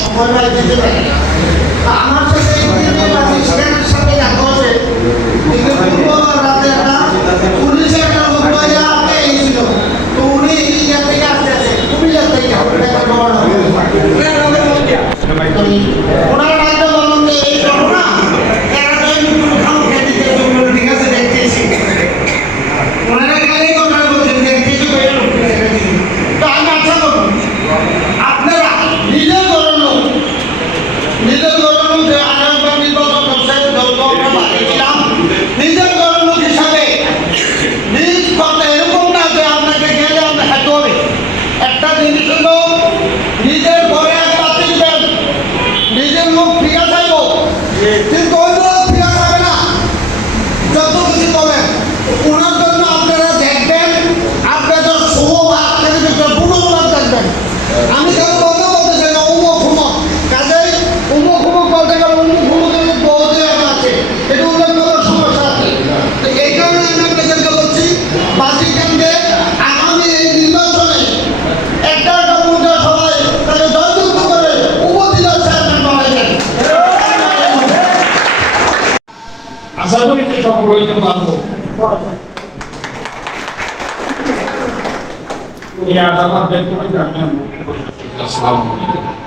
সময় পাই দিতে পারি না। আমার সাথে সেখানের সাথে দেখা হচ্ছে রাতে একটা পুলিশের একটা লোক ভাইয়া আপনি এসেছিল, তো উনি ইন্ডিয়া থেকে আসতে আছে কুমিল্লার থেকে ওনারা ডাক্তার বলুন যে এই ঘটনা ঠিক আছে দেখতেছি, ওনারা কালেই কথা বলছেন দেখতেছি তো আমি আশা করব আপনারা নিজের গরম যে আগামী নির্বাচন আমরা বাড়িয়েছিলাম নিজের গরম হিসাবে নিজ কথা এরকম না যে আপনাকে গেলে আমরা হাঁটতে হবে। একটা জিনিস হলো নিজের ঘরে এক পাতি দেন, নিজের লোক ফিরা চাইব, কিন্তু ওই লোক ফিরা যাবে না যত কিছু বলেন। ওনার জন্য আপনারা দেখবেন আপনাদের শুভভাগ পুনর্বার দেখবেন। আমি কেন কথা বলতে চাই না উমুক হুমক, কাজেই উমুক হুমক বলতে গেলে উমুক হুমকের বহুত জায়গা আছে, এটা উল্লেখ করার সমস্যা আছে। তো এই কারণে আমি আপনাদেরকে বলছি বাজি কেন্দ্রে আগামী এই নির্বাচনে একটা মুদ্রা সবাই তাকে জয়যুক্ত করে উপজেলা চেয়ারম্যান বানাইবেন। আশা করি যে সফল হইতে পারবো। এই আশাবাদ ব্যক্ত করে আমি আসসালামু আলাইকুম।